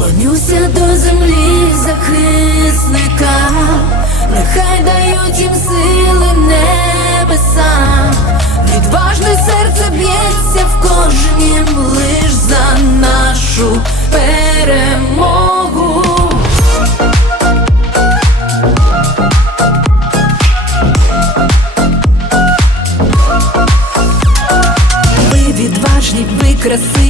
Клонюся до землі захисника, нехай дають їм сили небеса, відважне серце б'ється в кожнім лиш за нашу перемогу. Ви відважні, ви красиві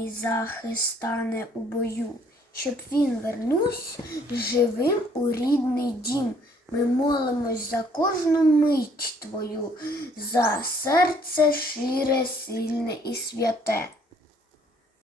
Вічний захист стане у бою, щоб він вернувся живим у рідний дім. Ми молимось за кожну мить твою, за серце шире, сильне і святе.